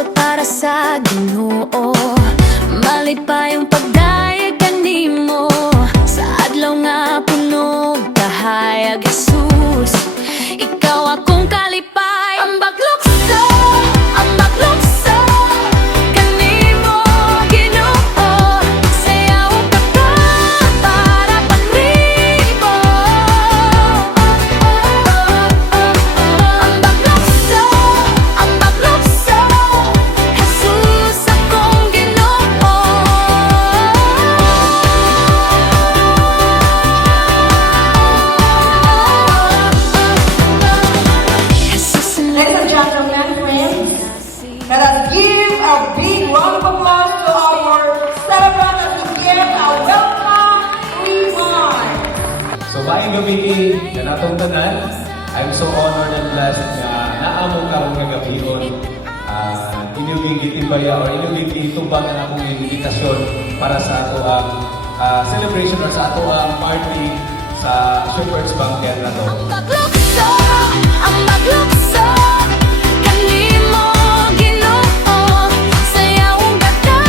puso para sa Ginoo. Malit pa yung pagdayeg kanimo sa adlaw nga puno kahayag Jesus. Ikaw akong kalipay, ang baglukso, ang baglukso kanimo Ginoo. Sayaw ka pa para panribo. Ang baglukso, Jesus akong Ginoo. Ladies and gentlemen, friends, let us give a big round of applause to our celebrant as we give a welcome rewind. So maayong gabi na natong tanan. I'm so honored and blessed na naamong karong kagabihon. Inyong gitibaya or inyong gitubang ang akong invitasyon para sa ato ang celebration or sa ato ang party sa Shepherd's Banquet na to. Ang baglukso kanimo Ginoo. Sayaw ka pa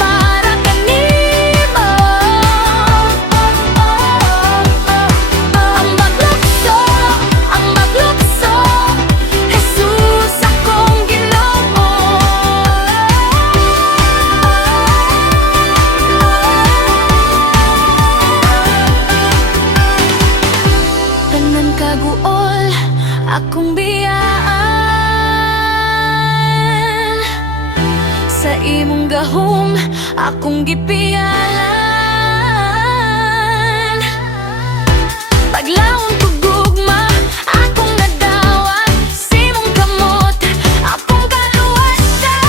para kanimo. Ang baglukso, Jesus akong Ginoo. Tanan kaguol akong biyaan, sa imong gahom akong gipiyalan. Paglawon ko gugma akong nadawat, sa imong kamot akong kaluwasan.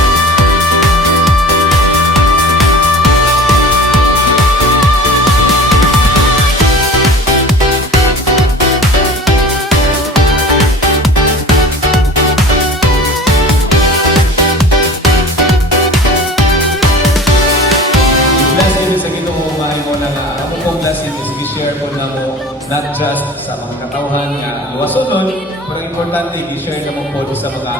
Blessed sa Ginoo maayo mo na nga amo kong blessing is i-share ko na mo not just sa mga katawhan nga luwasonon, pero importante i-share na mo po sa mga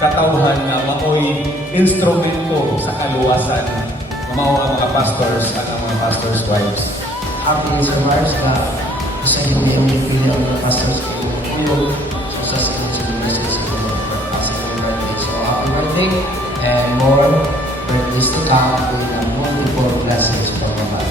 katawhan na maoy instrumento sa kaluwasan. Mao ang mga pastors at ang mga pastors' wives. Happy Mars na sa hindi ang pili ang mga pastors ko tulog so sa celebration sa mga pastor birthday. So happy birthday and more birthdays to come with multiple blessings from God.